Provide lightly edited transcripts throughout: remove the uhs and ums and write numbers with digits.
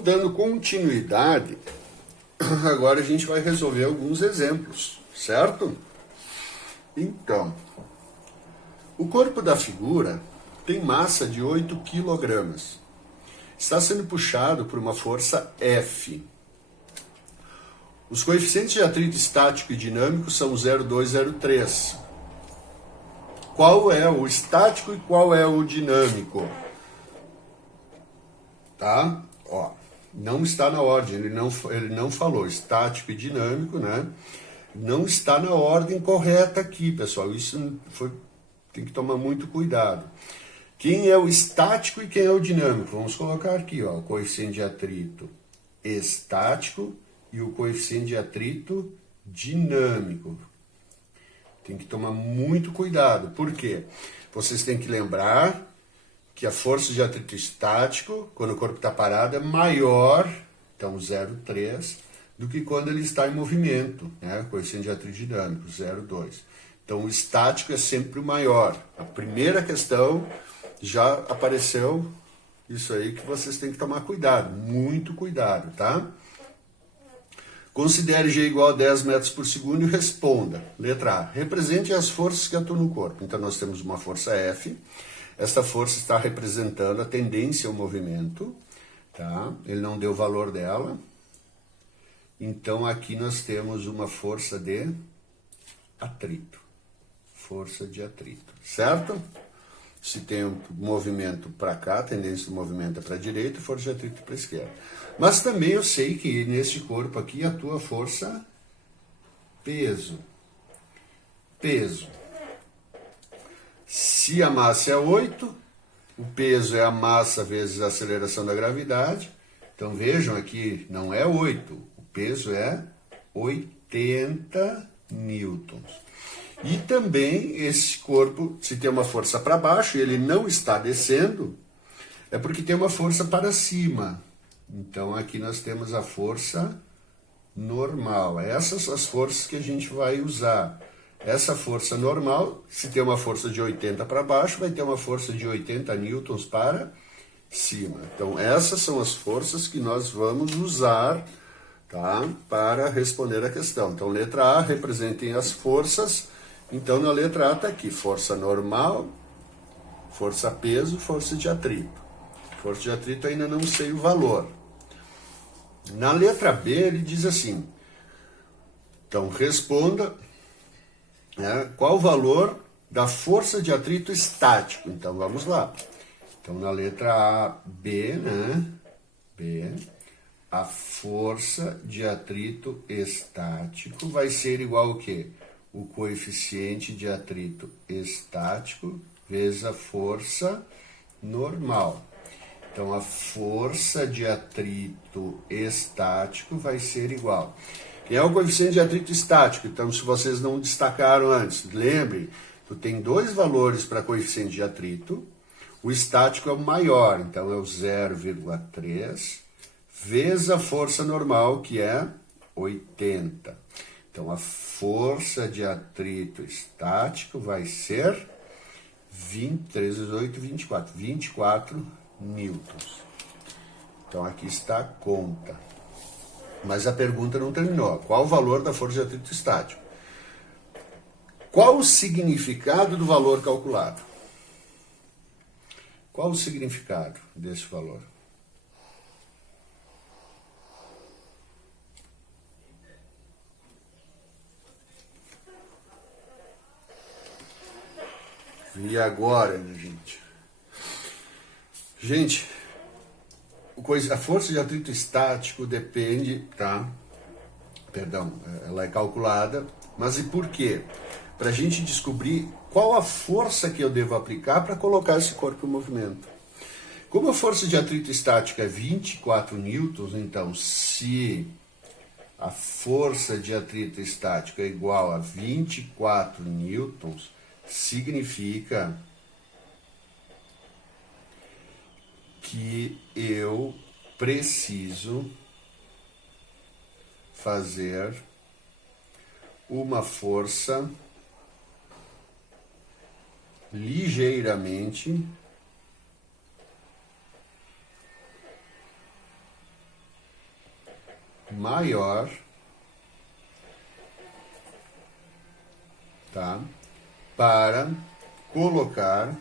Então, dando continuidade, agora a gente vai resolver alguns exemplos, certo? Então, o corpo da figura tem massa de 8 kg. Está sendo puxado por uma força F. Os coeficientes de atrito estático e dinâmico são 0,2 e 0,3. Qual é o estático e qual é o dinâmico? Tá? Ó, não está na ordem, ele não falou estático e dinâmico, né? Não está na ordem correta aqui, pessoal. Isso tem que tomar muito cuidado. Quem é o estático e quem é o dinâmico? Vamos colocar aqui, ó, o coeficiente de atrito estático e o coeficiente de atrito dinâmico. Tem que tomar muito cuidado. Por quê? Vocês têm que lembrar que a força de atrito estático, quando o corpo está parado, é maior, então 0,3, do que quando ele está em movimento, né? Coeficiente de atrito dinâmico, 0,2. Então o estático é sempre o maior. A primeira questão já apareceu isso aí que vocês têm que tomar cuidado, muito cuidado, tá? Considere G igual a 10 metros por segundo e responda. Letra A. Represente as forças que atuam no corpo. Então nós temos uma força F. Esta força está representando a tendência ao movimento, tá? Ele não deu o valor dela. Então aqui nós temos uma força de atrito. Força de atrito, certo? Se tem um movimento para cá, a tendência do movimento é para a direita e força de atrito para a esquerda. Mas também eu sei que neste corpo aqui atua a força peso. Peso. Se a massa é 8, o peso é a massa vezes a aceleração da gravidade. Então vejam aqui, não é 8, o peso é 80 newtons. E também esse corpo, se tem uma força para baixo e ele não está descendo, é porque tem uma força para cima. Então aqui nós temos a força normal. Essas são as forças que a gente vai usar. Essa força normal, se tem uma força de 80 para baixo, vai ter uma força de 80 newtons para cima. Então essas são as forças que nós vamos usar, tá, para responder a questão. Então letra A, representem as forças. Então, na letra A está aqui, força normal, força peso, força de atrito. Força de atrito ainda não sei o valor. Na letra B, ele diz assim, então responda, né, qual o valor da força de atrito estático. Então, vamos lá. Então, na letra A, B, né, B, a força de atrito estático vai ser igual ao quê? O coeficiente de atrito estático vezes a força normal. Então, a força de atrito estático vai ser igual. E é o coeficiente de atrito estático. Então, se vocês não destacaram antes, lembrem, tu tem dois valores para coeficiente de atrito. O estático é o maior, então é o 0,3, vezes a força normal, que é 80. Então, a força de atrito estático vai ser 3 vezes 8, 24. 24 newtons. Então, aqui está a conta. Mas a pergunta não terminou. Qual o valor da força de atrito estático? Qual o significado do valor calculado? Qual o significado desse valor? E agora, minha gente? Gente, a força de atrito estático depende, tá? Perdão, ela é calculada, mas e por quê? Para a gente descobrir qual a força que eu devo aplicar para colocar esse corpo em movimento. Como a força de atrito estático é 24 newtons, então se a força de atrito estático é igual a 24 newtons, significa que eu preciso fazer uma força ligeiramente maior, tá? Para colocar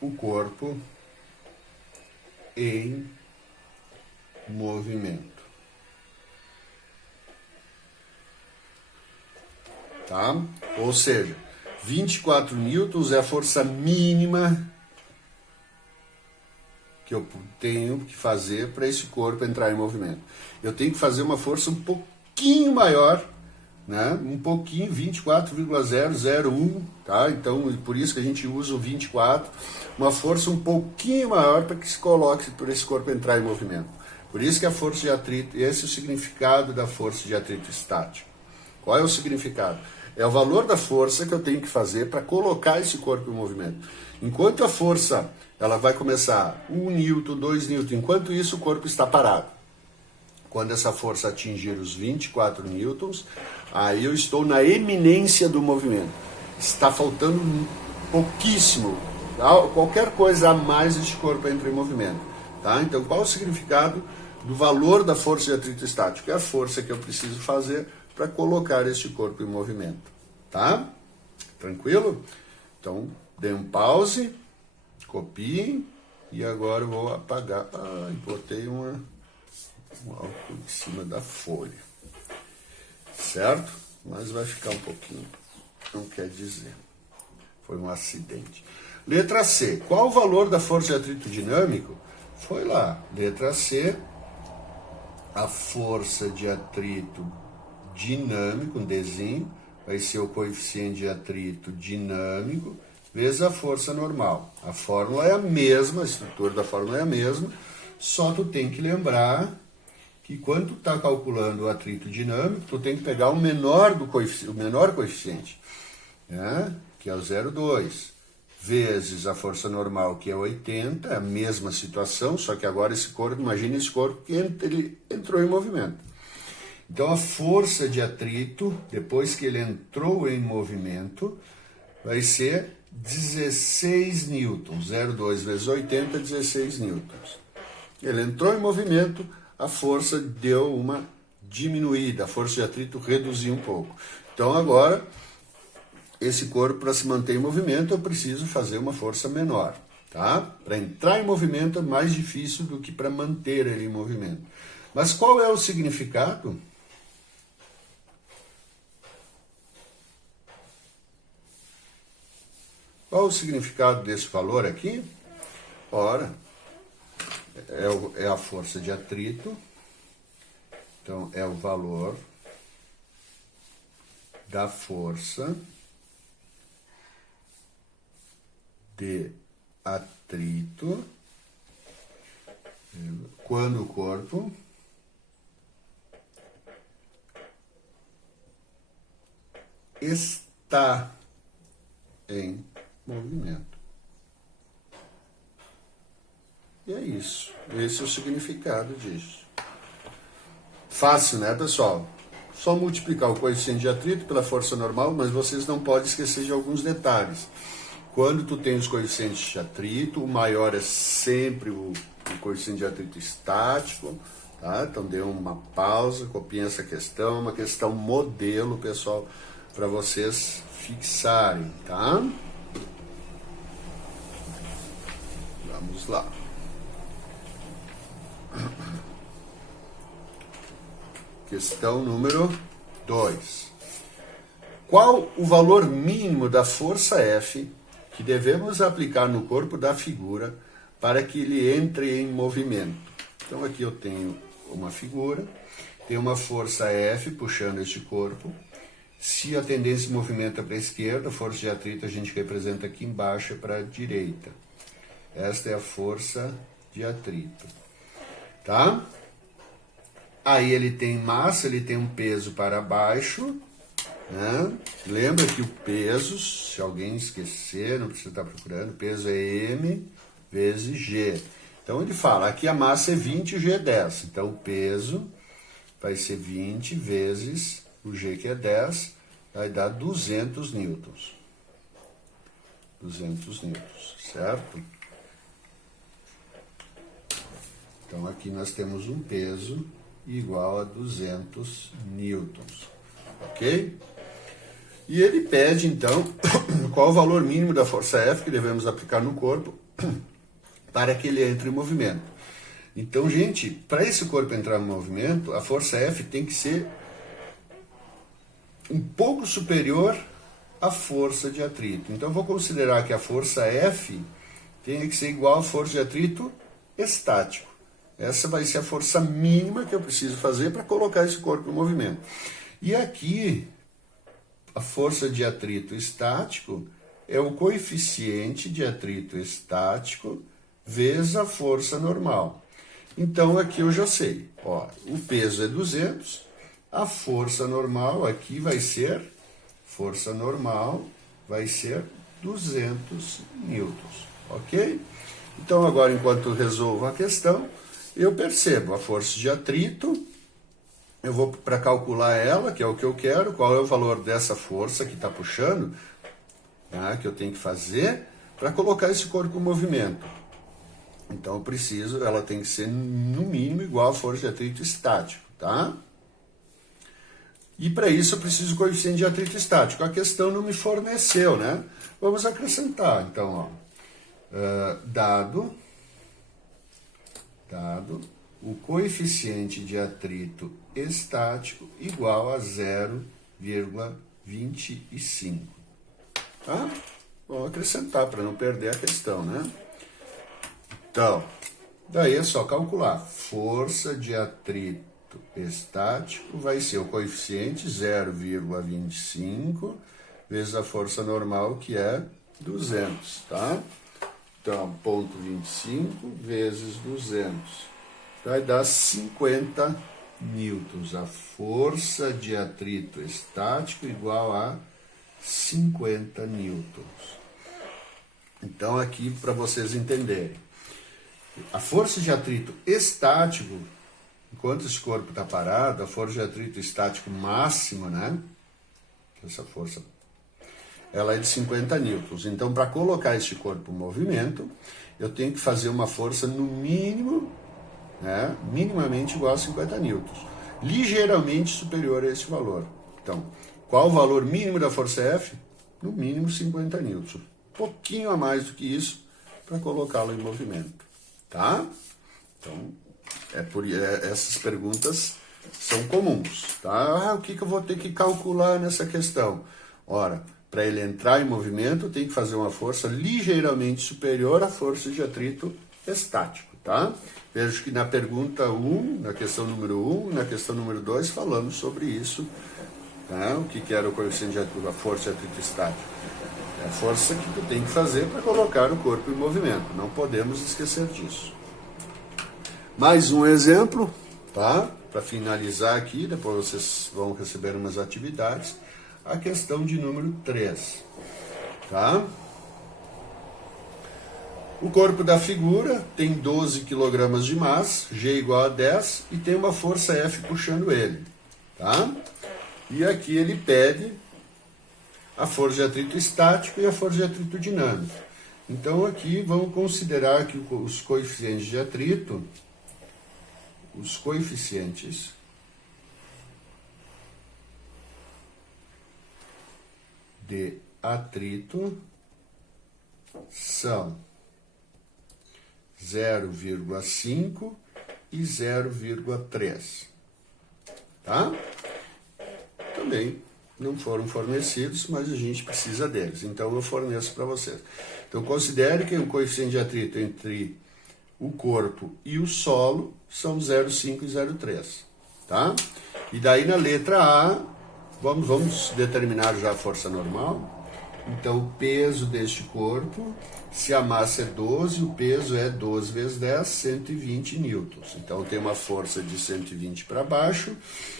o corpo em movimento. Tá? Ou seja, 24 newtons é a força mínima que eu tenho que fazer para esse corpo entrar em movimento. Eu tenho que fazer uma força um pouquinho maior, né? Um pouquinho, 24,001, tá? Então, por isso que a gente usa o 24, uma força um pouquinho maior para que se coloque para esse corpo entrar em movimento. Por isso que a força de atrito, esse é o significado da força de atrito estático. Qual é o significado? É o valor da força que eu tenho que fazer para colocar esse corpo em movimento. Enquanto a força ela vai começar 1 newton, 2 newton, enquanto isso o corpo está parado. Quando essa força atingir os 24 newtons, aí eu estou na eminência do movimento. Está faltando pouquíssimo. Qualquer coisa a mais este corpo entra em movimento. Tá? Então, qual é o significado do valor da força de atrito estático? É a força que eu preciso fazer para colocar este corpo em movimento. Tá? Tranquilo? Então, dê um pause, copiem, e agora eu vou apagar. Botei um álcool em cima da folha. Certo? Mas vai ficar um pouquinho. Não quer dizer. Foi um acidente. Letra C. Qual o valor da força de atrito dinâmico? Foi lá. Letra C. A força de atrito dinâmico, um Dzinho, vai ser o coeficiente de atrito dinâmico, vezes a força normal. A fórmula é a mesma, a estrutura da fórmula é a mesma, só tu tem que lembrar que quando tu está calculando o atrito dinâmico, tu tem que pegar o menor coeficiente, né? Que é o 0,2, vezes a força normal, que é 80, é a mesma situação, só que agora esse corpo, imagina esse corpo que ele entrou em movimento. Então a força de atrito, depois que ele entrou em movimento, vai ser 16 newtons, 0,2 vezes 80, 16 newtons. Ele entrou em movimento, a força deu uma diminuída, a força de atrito reduziu um pouco. Então agora, esse corpo, para se manter em movimento, eu preciso fazer uma força menor. Tá? Para entrar em movimento é mais difícil do que para manter ele em movimento. Mas qual é o significado? Qual o significado desse valor aqui? Ora, é a força de atrito, então é o valor da força de atrito quando o corpo está em movimento. E é isso. Esse é o significado disso. Fácil, né, pessoal? Só multiplicar o coeficiente de atrito pela força normal, mas vocês não podem esquecer de alguns detalhes. Quando tu tem os coeficientes de atrito, o maior é sempre o coeficiente de atrito estático, tá? Então dê uma pausa, copiem essa questão, uma questão modelo, pessoal, para vocês fixarem, tá? Vamos lá. Questão número 2. Qual o valor mínimo da força F que devemos aplicar no corpo da figura para que ele entre em movimento? Então aqui eu tenho uma figura, tem uma força F puxando este corpo. Se a tendência de movimento é para a esquerda, a força de atrito a gente representa aqui embaixo para a direita. Esta é a força de atrito. Tá? Aí ele tem massa, ele tem um peso para baixo, né? Lembra que o peso, se alguém esquecer, não precisa estar procurando, o peso é M vezes G. Então ele fala, aqui a massa é 20 e o G é 10. Então o peso vai ser 20 vezes o G, que é 10, vai dar 200 newtons. 200 newtons, certo? Então, aqui nós temos um peso igual a 200 newtons, ok? E ele pede, então, qual o valor mínimo da força F que devemos aplicar no corpo para que ele entre em movimento. Então, gente, para esse corpo entrar em movimento, a força F tem que ser um pouco superior à força de atrito. Então, eu vou considerar que a força F tem que ser igual à força de atrito estático. Essa vai ser a força mínima que eu preciso fazer para colocar esse corpo em movimento. E aqui, a força de atrito estático é o coeficiente de atrito estático vezes a força normal. Então, aqui eu já sei. Ó, o peso é 200, a força normal aqui vai ser, força normal vai ser 200 newtons, ok? Então, agora, enquanto eu resolvo a questão, eu percebo a força de atrito. Eu vou para calcular ela, que é o que eu quero, qual é o valor dessa força que está puxando, tá, que eu tenho que fazer para colocar esse corpo em movimento. Então, eu preciso, ela tem que ser no mínimo igual à força de atrito estático, tá? E para isso eu preciso do coeficiente de atrito estático. A questão não me forneceu, né? Vamos acrescentar. Então, ó, dado o coeficiente de atrito estático igual a 0,25. Tá? Vamos acrescentar para não perder a questão, né? Então, daí é só calcular. Força de atrito estático vai ser o coeficiente 0,25 vezes a força normal, que é 200, tá? Então, ponto 25 vezes 200 vai dar 50 newtons. A força de atrito estático igual a 50 newtons. Então, aqui para vocês entenderem, a força de atrito estático, enquanto esse corpo está parado, a força de atrito estático máxima, né? Essa força, ela é de 50 newtons. Então, para colocar este corpo em movimento, eu tenho que fazer uma força no mínimo, né, minimamente igual a 50 newtons, ligeiramente superior a esse valor. Então, qual o valor mínimo da força F? No mínimo 50 newtons. Um pouquinho a mais do que isso para colocá-lo em movimento, tá? Então, essas perguntas são comuns, tá? O que eu vou ter que calcular nessa questão? Ora, para ele entrar em movimento, tem que fazer uma força ligeiramente superior à força de atrito estático, tá? Vejo que na pergunta 1, na questão número 1, na questão número 2, falamos sobre isso, tá? O que era o coeficiente de atrito, a força de atrito estático? É a força que tu tem que fazer para colocar o corpo em movimento. Não podemos esquecer disso. Mais um exemplo, tá? Para finalizar aqui, depois vocês vão receber umas atividades. A questão de número 3, tá? O corpo da figura tem 12 kg de massa, G igual a 10, e tem uma força F puxando ele, tá? E aqui ele pede a força de atrito estático e a força de atrito dinâmico. Então, aqui vamos considerar que os coeficientes de atrito, os coeficientes de atrito são 0,5 e 0,3, tá? Também não foram fornecidos, mas a gente precisa deles, então eu forneço para vocês. Então, considere que o coeficiente de atrito entre o corpo e o solo são 0,5 e 0,3, tá? E daí na letra A, vamos determinar já a força normal. Então, o peso deste corpo, se a massa é 12, o peso é 12 vezes 10, 120 newtons. Então, tem uma força de 120 para baixo,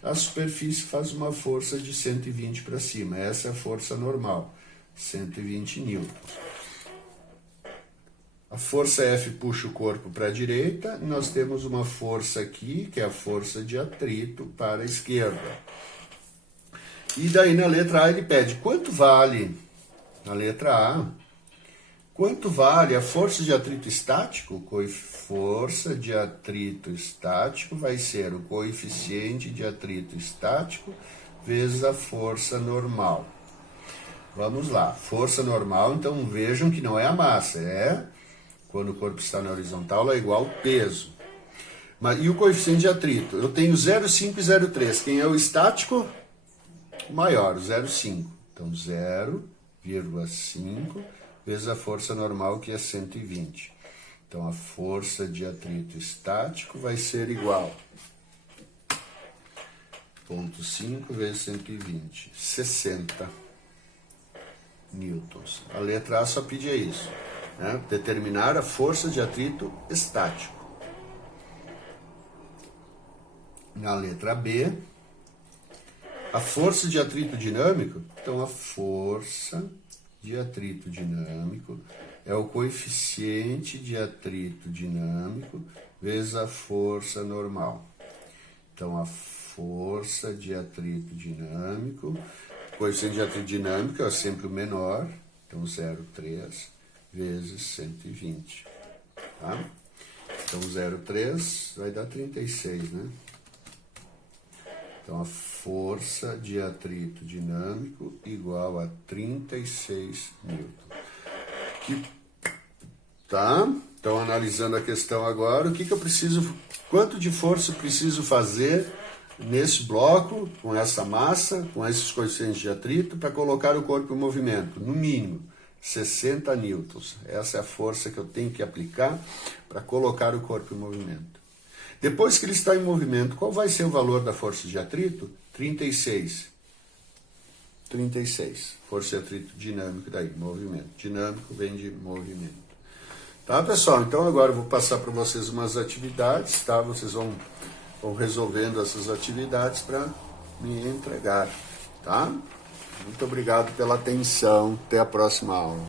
a superfície faz uma força de 120 para cima. Essa é a força normal, 120 newtons. A força F puxa o corpo para a direita, e nós temos uma força aqui, que é a força de atrito, para a esquerda. E daí na letra A ele pede quanto vale, na letra A, Quanto vale a força de atrito estático? Força de atrito estático vai ser o coeficiente de atrito estático vezes a força normal. Vamos lá, força normal, então vejam que não é a massa, é quando o corpo está na horizontal, é igual ao peso. E o coeficiente de atrito? Eu tenho 0,5 e 0,3. Quem é o estático? O maior, o 0,5. Então 0,5 vezes a força normal, que é 120. Então a força de atrito estático vai ser igual a 0,5 vezes 120, 60 newtons. A letra A só pedia isso, né? Determinar a força de atrito estático. Na letra B, a força de atrito dinâmico. Então a força de atrito dinâmico é o coeficiente de atrito dinâmico vezes a força normal. Então a força de atrito dinâmico, o coeficiente de atrito dinâmico é sempre o menor, então 0,3 vezes 120. Tá? Então 0,3 vai dar 36, né? Então a força de atrito dinâmico igual a 36 newton. Tá? Então, analisando a questão agora, quanto de força eu preciso fazer nesse bloco, com essa massa, com esses coeficientes de atrito, para colocar o corpo em movimento? No mínimo, 60 newtons. Essa é a força que eu tenho que aplicar para colocar o corpo em movimento. Depois que ele está em movimento, qual vai ser o valor da força de atrito? 36. 36. Força de atrito dinâmico daí, movimento. Dinâmico vem de movimento. Tá, pessoal? Então agora eu vou passar para vocês umas atividades, tá? Vocês vão resolvendo essas atividades para me entregar, tá? Muito obrigado pela atenção. Até a próxima aula.